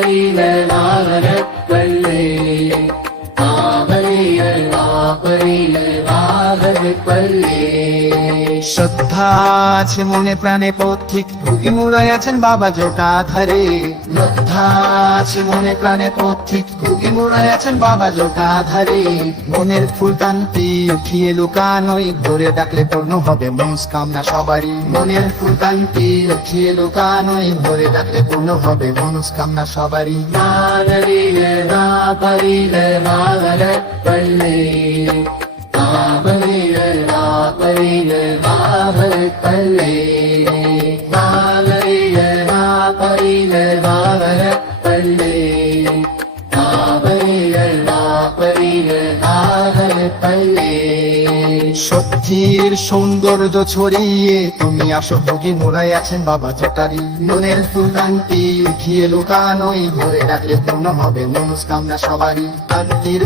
பரிலே வாகரத் பல்லே பரிலே வாகரத் பல்லே শ্রদ্ধা আছে মনে প্রাণে পথিক ভুগি মুড়াই আছেন বাবা জটাধারে শ্রদ্ধা আছে মনে প্রাণে পথিক ভুগি মুড়াই আছেন বাবা জটাধারে মনের ফুল কান্তি উঠিয়ে লুকানোই ধরে ডাকলে পূর্ণ হবে মনস্কামনা সবারই মনের ফুল কান্তি উঠিয়ে লুকানোই ধরে ডাকলে পূর্ণ হবে মনস্কামনা সবারই பரிலே வாகரத் பல்லே பரிலே வாகரத் பல்லே பரிலே வாகரத் பல்லே பரிலே வாகரத் பல்லே সত্যির সৌন্দর্য ছড়িয়ে তুমি আসো ভোগী মোড়াই আছেন বাবা জটারি মনের ফুলকান্তি উঠিয়ে লুকানোই ঘরে রাখলে পূর্ণ হবে মনস্কামনা সবারই কান্তির